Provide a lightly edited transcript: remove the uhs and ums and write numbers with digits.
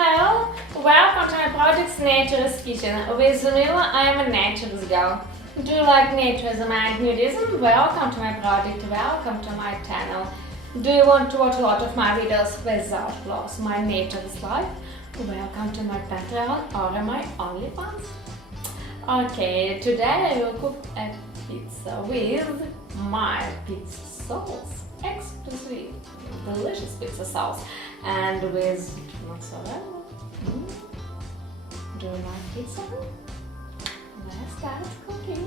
Hello, welcome to my project's Nature's Kitchen. With Mila, I am a naturalist girl. Do you like naturism and nudism? Welcome to my project, welcome to my channel. Do you want to watch a lot of my videos without clothes, my naturalist life? Welcome to my Patreon or my OnlyFans. Okay, today I will cook a pizza with my pizza sauce, exclusive, delicious pizza sauce, and with mozzarella. Do you like pizza? Let's start cooking.